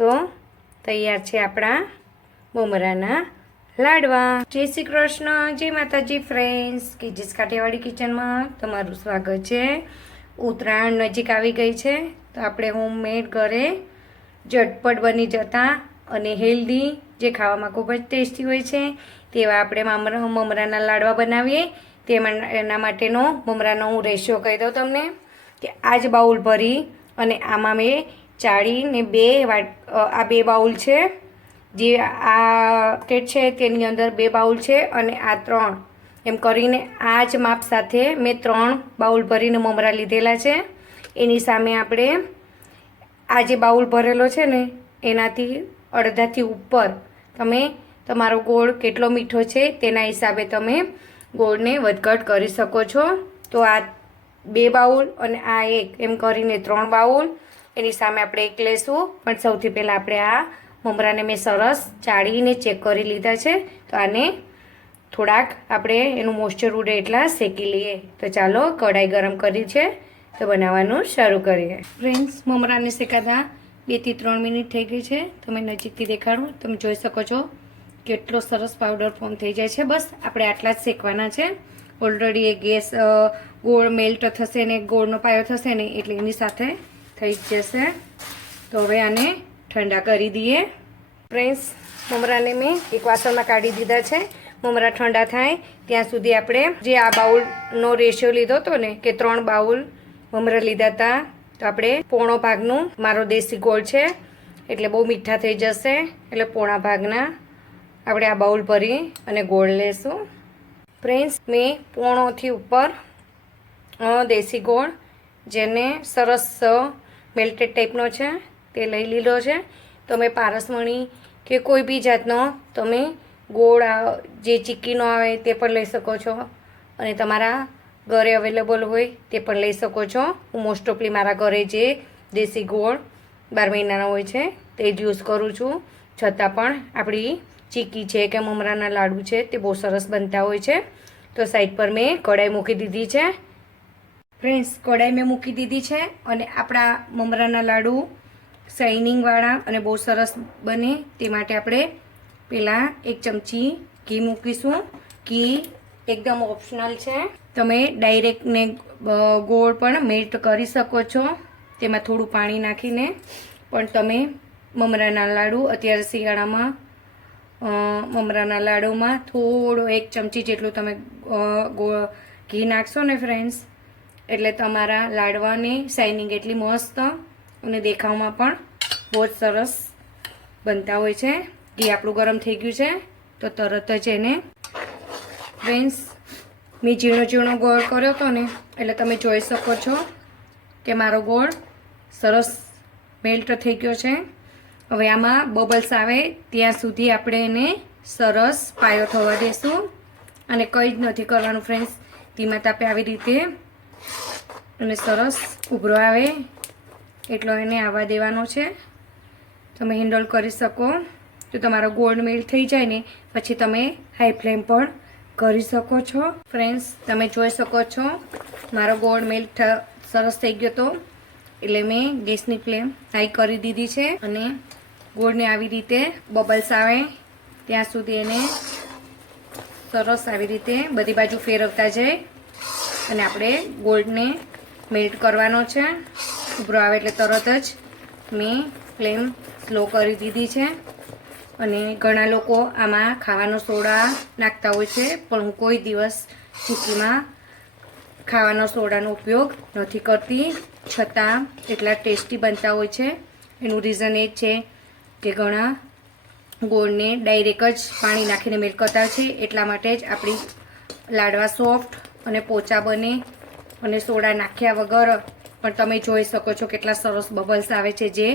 તો તૈયાર છે આપણા મમરાના લાડવા। જય શ્રી કૃષ્ણ, જય માતાજી ફ્રેન્ડ્સ, કિજીસ કાઠિયાવાડી કિચનમાં તમારું સ્વાગત છે। ઉત્તરાયણ નજીક આવી ગઈ છે તો આપણે હોમમેડ ઘરે ઝટપટ બની જતા અને હેલ્ધી જે ખાવામાં ખૂબ જ ટેસ્ટી હોય છે તેવા આપણે મમરાના લાડવા બનાવીએ। એના માટેનો મમરાનો હું રેશિયો કહી દઉં તમને કે આ જ બાઉલ ભરી અને આમાં મેં ચાળીને આ બે બાઉલ છે, જે આ કેટ છે તેની અંદર 2 બાઉલ છે અને આ 3, એમ કરીને આ જ માપ સાથે મેં 3 બાઉલ ભરીને મમરા લીધેલા છે। એની સામે આપણે આ જે બાઉલ ભરેલો છે ને એનાથી અડધાથી ઉપર તમે તમારો ગોળ કેટલો મીઠો છે તેના હિસાબે તમે ગોળને વધઘટ કરી શકો છો। તો આ 2 બાઉલ અને આ 1 એમ કરીને 3 બાઉલ, એની સામે આપણે 1 લેશું। પણ સૌથી પહેલાં આપણે આ મમરાને મેં સરસ ચાળીને ચેક કરી લીધા છે, તો આને થોડાક આપણે એનું મોઇસ્ચર ઉડે એટલા શેકી લઈએ। તો ચાલો કઢાઈ ગરમ કરી છે તો બનાવવાનું શરૂ કરીએ। ફ્રેન્ડ્સ, મમરાને શેકાતા 2 થી 3 મિનિટ થઈ ગઈ છે। તમે નજીકથી દેખાડું, તમે જોઈ શકો છો કેટલો સરસ પાવડર ફોર્મ થઈ જાય છે। બસ આપણે આટલા જ શેકવાના છે। ઓલરેડી એ ગેસ ગોળ મેલ્ટ થશે ને ગોળનો પાયો થશે ને એટલે એની સાથે થઈ જ જશે। તો હવે આને ઠંડા કરી દઈએ। ફ્રેન્ડ્સ, મમરાને મેં એક વાસણમાં કાઢી દીધા છે। મમરા ઠંડા થાય ત્યાં સુધી આપણે જે આ બાઉલનો રેશિયો લીધો હતો ને કે 3 બાઉલ મમરા લીધા હતા, તો આપણે પોણો ભાગનું મારો દેશી ગોળ છે એટલે બહુ મીઠા થઈ જશે, એટલે પોણા ભાગના આપણે આ બાઉલ ભરી અને ગોળ લેશું। ફ્રેન્ડ્સ, મેં પોણોથી ઉપર દેશી ગોળ, જેને સરસ મેલ્ટેડ ટાઈપનો છે તે લઈ લીધો છે। તમે પારસમણી કે કોઈ બી જાતનો તમે ગોળ જે ચીક્કીનો આવે તે પણ લઈ શકો છો અને તમારા ઘરે અવેલેબલ હોય તે પણ લઈ શકો છો। હું મોસ્ટ ઓફલી મારા ઘરે જે દેશી ગોળ 12 મહિનાનો હોય છે તે જ યુઝ કરું છું, છતાં પણ આપણી ચીક્કી છે કે મમરાના લાડુ છે તે બહુ સરસ બનતા હોય છે। તો સાઈડ પર મેં કઢાઈ મૂકી દીધી છે। ફ્રેન્ડ્સ, કઢાઈ મેં મૂકી દીધી છે અને આપણા મમરાના લાડુ શાઇનિંગવાળા અને બહુ સરસ બને તે માટે આપણે પહેલાં 1 ચમચી ઘી મૂકીશું। ઘી એકદમ ઓપ્શનલ છે, તમે ડાયરેક્ટને ગોળ પણ મેલ્ટ કરી શકો છો તેમાં થોડું પાણી નાખીને, પણ તમે મમરાના લાડુ અત્યારે શિયાળામાં મમરાના લાડુમાં થોડો 1 ચમચી જેટલું તમે ઘી નાખશો ને ફ્રેન્ડ્સ, એટલે તમારા લાડવાની શાઇનિંગ એટલી મસ્ત અને દેખાવમાં પણ બહુ જ સરસ બનતા હોય છે। ઘી આપણું ગરમ થઈ ગયું છે તો તરત જ એને ફ્રેન્ડ્સ મેં ઝીણો ગોળ કર્યો હતો ને એટલે તમે જોઈ શકો છો કે મારો ગોળ સરસ મેલ્ટ થઈ ગયો છે। હવે આમાં બબલ્સ આવે ત્યાં સુધી આપણે એને સરસ પાયો થવા દેશું અને કંઈ જ નથી કરવાનું ફ્રેન્ડ્સ। ધીમા તાપે આવી રીતે અને સરસ ઉભરો આવે એટલો એને આવવા દેવાનો છે। તમે હેન્ડલ કરી શકો તો તમારો ગોળ મેલ્ટ થઈ જાય ને પછી તમે હાઈ ફ્લેમ પણ કરી શકો છો। ફ્રેન્ડ્સ, તમે જોઈ શકો છો મારો ગોળ મેલ્ટ સરસ થઈ ગયો હતો એટલે મેં ગેસની ફ્લેમ હાઈ કરી દીધી છે અને ગોળને આવી રીતે બબલ્સ આવે ત્યાં સુધી એને સરસ આવી રીતે બધી બાજુ ફેરવતા જાય અને આપણે ગોળને મેલ્ટ કરવાનો છે। ઉભરો આવે એટલે તરત જ મેં ફ્લેમ સ્લો કરી દીધી છે અને ઘણા લોકો આમાં ખાવાનો સોડા નાખતા હોય છે, પણ હું કોઈ દિવસ ચીક્કીમાં ખાવાનો સોડાનો ઉપયોગ નથી કરતી, છતાં એટલા ટેસ્ટી બનતા હોય છે। એનું રીઝન એ જ છે કે ઘણા ગોળને ડાયરેક્ટ જ પાણી નાખીને મેલ્ટ કરતા છે, એટલા માટે જ આપણી લાડવા સોફ્ટ અને પોચા બને અને સોડા નાખ્યા વગર પણ તમે જોઈ શકો છો કેટલા સરસ બબલ્સ આવે છે। જે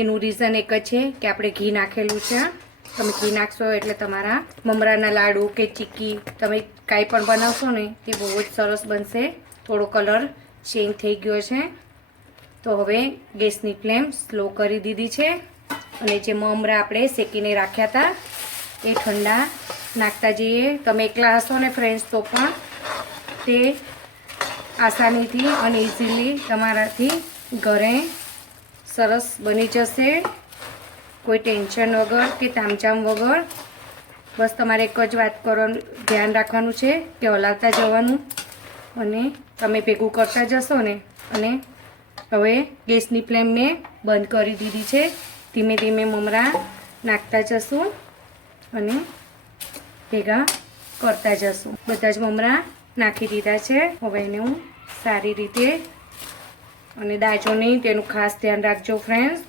એનું રીઝન એક જ છે કે આપણે ઘી નાખેલું છે। તમે ઘી નાખશો એટલે તમારા મમરાના લાડુ કે ચીક્કી તમે કાંઈ પણ બનાવશો ને તે બહુ જ સરસ બનશે। થોડો કલર ચેન્જ થઈ ગયો છે તો હવે ગેસની ફ્લેમ સ્લો કરી દીધી છે અને જે મમરા આપણે શેકીને રાખ્યા હતા એ ઠંડા નાખતા જઈએ। તમે એકલા હશો ને ફ્રેન્ડ્સ તો પણ તે આસાનીથી અને ઇઝીલી તમારાથી ઘરે સરસ બની જશે। કોઈ ટેન્શન વગર કે તામઝામ વગર. બસ તમારે એક જ વાત કરવાનું, ધ્યાન રાખવાનું છે કે હલાવતા જવાનું અને તમે ભેગું કરતા જશો ને. અને હવે ગેસની ફ્લેમ મેં બંધ કરી દીધી છે. ધીમે ધીમે મમરા નાખતા જશું અને ભેગા કરતા જશું. બધા જ મમરા નાખી દીધા છે. હવે એને હું સારી રીતે, અને દાજો નહીં તેનું ખાસ ધ્યાન રાખજો ફ્રેન્ડ્સ.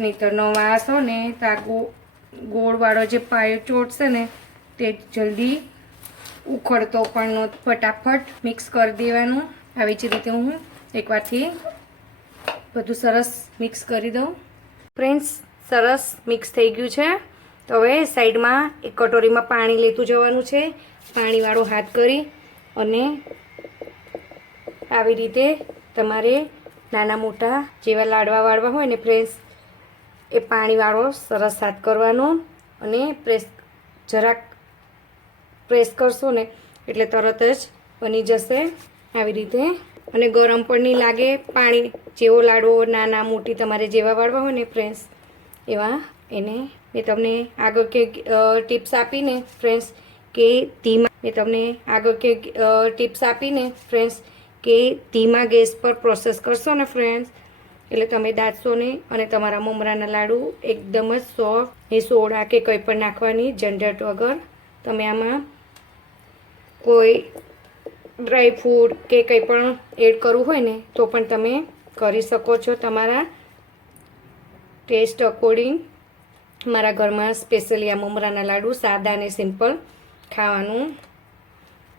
નહીં તો નવા હશો ને તો આ ગોળવાળો જે પાયો ચોટશે ને તે જલ્દી ઉખડતો પણ ન. ફટાફટ મિક્સ કરી દેવાનું. આવી જ રીતે હું એકવારથી બધું સરસ મિક્સ કરી દઉં. ફ્રેન્ડ્સ, સરસ મિક્સ થઈ ગયું છે. તો હવે સાઈડમાં એક કટોરીમાં પાણી લેતું જવાનું છે. પાણીવાળો હાથ કરી અને આવી રીતે તમારે નાના મોટા જેવા લાડવા વાળવા હોય ને ફ્રેન્ડ્સ, એ પાણીવાળો સરસ હાથ કરવાનો અને જરાક પ્રેસ કરશો ને એટલે તરત જ બની જશે આવી રીતે. અને ગરમ પણ નહીં લાગે. પાણી જેવો લાડવો નાના મોટી તમારે જેવા વાળવા હોય ને ફ્રેન્ડ્સ એવા. એને મેં તમને આગળ કે ટિપ્સ આપીને ફ્રેન્ડ્સ કે ધીમા ગેસ પર પ્રોસેસ કરશો ને ફ્રેન્ડ્સ એટલે તમે દાટશો નહીં અને તમારા મમરાના લાડુ એકદમ જ સોફ્ટ. એ સોડા કે કંઈ પણ નાખવાની ઝંઝટ વગર તમે આમાં કોઈ ડ્રાય ફ્રૂટ કે કંઈ પણ એડ કરવું હોય ને તો પણ તમે કરી શકો છો તમારા ટેસ્ટ અકોર્ડિંગ. મારા ઘરમાં સ્પેશિયલી આ મમરાના લાડુ સાદા અને સિમ્પલ ખાવાનું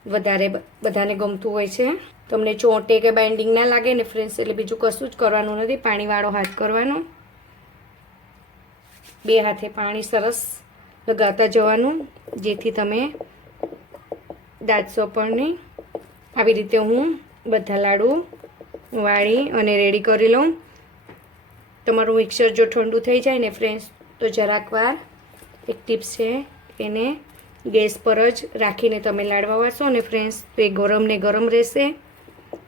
વધારે બધાને ગમતું હોય છે. તમને ચોંટે કે બાઇન્ડિંગ ના લાગે ને ફ્રેન્ડ્સ એટલે બીજું કશું જ કરવાનું નથી. પાણીવાળો હાથ કરવાનો, બે હાથે પાણી સરસ લગાવતા જવાનું જેથી તમે દાટશો પણ નહીં. આવી રીતે હું બધા લાડુ વાળી અને રેડી કરી લઉં. તમારું મિક્સર જો ઠંડુ થઈ જાય ને ફ્રેન્ડ્સ તો જરાક વાર એક ટિપ્સ છે, એને ગેસ પર જ રાખીને તમે લાડવા વાળશો ને ફ્રેન્ડ્સ તો એ ગરમ ને ગરમ રહેશે.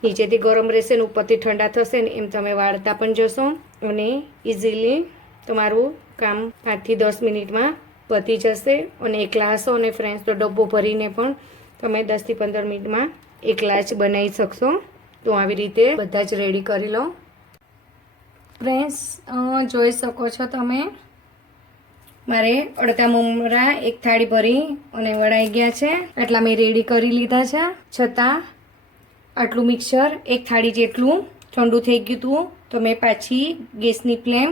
નીચેથી ગરમ રહેશે ને ઉપરથી ઠંડા થશે ને એમ તમે વાળતા પણ જશો અને ઇઝીલી તમારું કામ 5 થી 10 મિનિટમાં પતી જશે. અને એકલા હશો ને ફ્રેન્ડ્સ તો ડબ્બો ભરીને પણ તમે 10 થી 15 મિનિટમાં એકલા જ બનાવી શકશો. તો આવી રીતે બધા જ રેડી કરી લો ફ્રેન્ડ્સ. જોઈ શકો છો તમે મારે અડધા મમરા એક થાળી ભરી અને વળાઈ ગયા છે. આટલા મેં રેડી કરી લીધા છે. છતાં આટલું મિક્સર એક થાળી જેટલું ઠંડુ થઈ ગયું હતું તો મેં પાછી ગેસની ફ્લેમ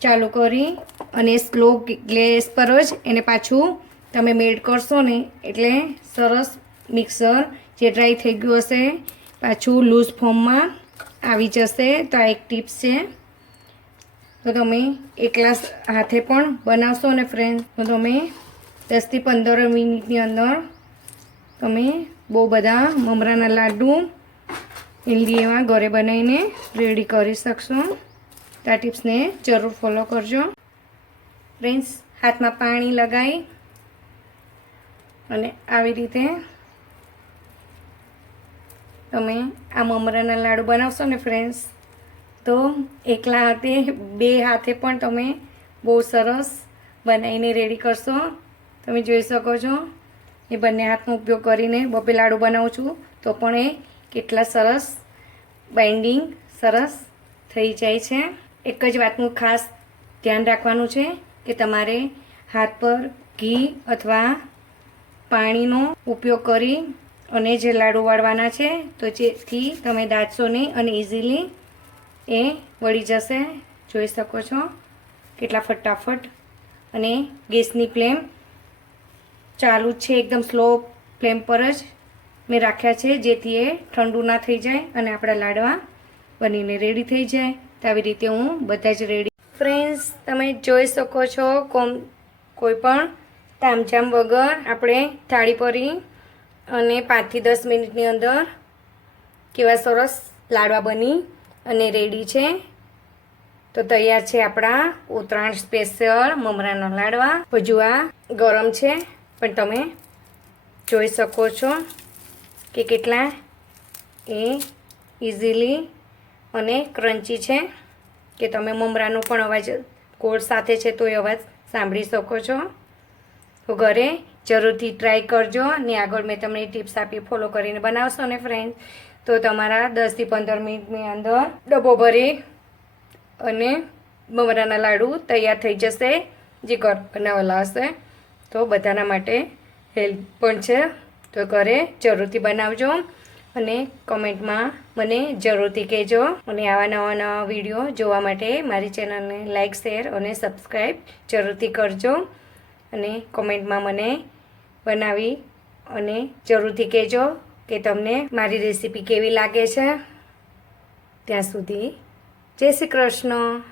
ચાલુ કરી અને સ્લો ગેસ પર જ એને પાછું તમે મેલ્ટ કરશો ને એટલે સરસ મિક્સર જે ડ્રાય થઈ ગયું હશે પાછું લૂઝ ફોર્મમાં આવી જશે. તો આ એક ટિપ્સ છે. તો તમે એકલા હાથે પણ બનાવશો ને ફ્રેન્ડ તો તમે 10 થી 15 મિનિટની અંદર તમે બહુ બધા મમરાના લાડુ હેલ્ધી એવા ઘરે બનાવીને રેડી કરી શકશો. તો આ ટિપ્સને જરૂર ફોલો કરજો ફ્રેન્ડ્સ. હાથમાં પાણી લગાવી અને આવી રીતે તમે આ મમરાના લાડુ બનાવશો ને ફ્રેન્ડ્સ તો એકલા હાથે બે હાથે પણ તમે બહુ સરસ બનાવીને રેડી કરશો. તમે જોઈ શકો છો એ બંને હાથનો ઉપયોગ કરીને બબે લાડુ બનાવું છું તો પણ એ કેટલા સરસ બાઇન્ડિંગ સરસ થઈ જાય છે. એક જ વાતનું ખાસ ધ્યાન રાખવાનું છે કે તમારે હાથ પર ઘી અથવા પાણીનો ઉપયોગ કરી અને જે લાડુ વાળવાના છે તો જેથી તમે દાટશો નહીં અને ઇઝીલી એ વળી જશે. જોઈ શકો છો કેટલા ફટાફટ. અને ગેસની ફ્લેમ ચાલુ છે, એકદમ સ્લો ફ્લેમ પર જ મેં રાખ્યા છે જેથી એ ઠંડુ ના થઈ જાય અને આપણા લાડવા બનીને રેડી થઈ જાય. તો આવી રીતે હું બધા જ રેડી ફ્રેન્ડ્સ તમે જોઈ શકો છો કોઈ પણ તામઝામ વગર આપણે થાળી પરી અને 5 થી 10 મિનિટની અંદર કેવા સરસ લાડવા બની અને રેડી છે. તો તૈયાર છે આપણા ઉત્તરાયણ સ્પેશિયલ મમરાના લાડવા. હજુ આ ગરમ છે પણ તમે જોઈ શકો છો કે કેટલા એ ઇઝીલી અને ક્રન્ચી છે કે તમે મમરાનો પણ અવાજ કોડ સાથે છે તો એ અવાજ સાંભળી શકો છો. તો ઘરે જરૂરથી ટ્રાય કરજો ને આગળ મેં તમને ટિપ્સ આપી ફોલો કરીને બનાવશો ને ફ્રેન્ડ તો તમારા 10થી 15 મિનિટની અંદર ડબ્બો ભરી અને મમરાના લાડુ તૈયાર થઈ જશે. જે ઘર બનાવેલા હશે તો બધાના માટે હેલ્પ પણ છે. તો ઘરે જરૂરથી બનાવજો અને કમેન્ટમાં મને જરૂરથી કહેજો. અને આવા નવા વિડીયો જોવા માટે મારી ચેનલને લાઇક શેર અને સબસ્ક્રાઈબ જરૂરથી કરજો. અને કમેન્ટમાં મને બનાવી અને જરૂરથી કહેજો કે તમને મારી રેસીપી કેવી લાગે છે. ત્યાં સુધી જય શ્રી કૃષ્ણ.